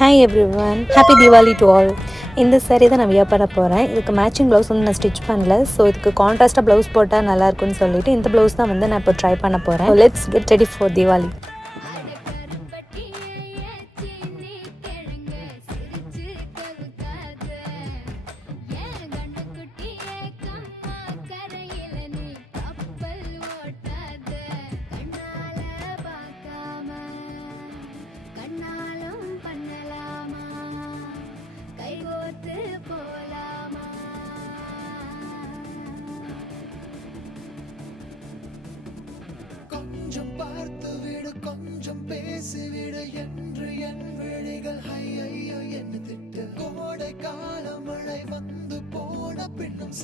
Hi every one, happy Deepavali to all. இந்த சாரீ தான் நான் வியர் பண்ண போகிறேன். இதுக்கு மேட்சிங் ப்ளவுஸ் வந்து நான் ஸ்டிச் பண்ணல. ஸோ இதுக்கு கான்ட்ராஸ்ட்டாக ப்ளவுஸ் போட்டால் நல்லாயிருக்குன்னு சொல்லிட்டு இந்த ப்ளவுஸ் தான் வந்து நான் இப்போ ட்ரை பண்ண போகிறேன். Let's get ready for Deepavali. கொஞ்சம் பார்த்து விடு, கொஞ்சம் பேசிவிடு என்று என் விழிகள் ஐயோ என்ன திட்டு. கோடை கால மழை வந்து போன பின்னும்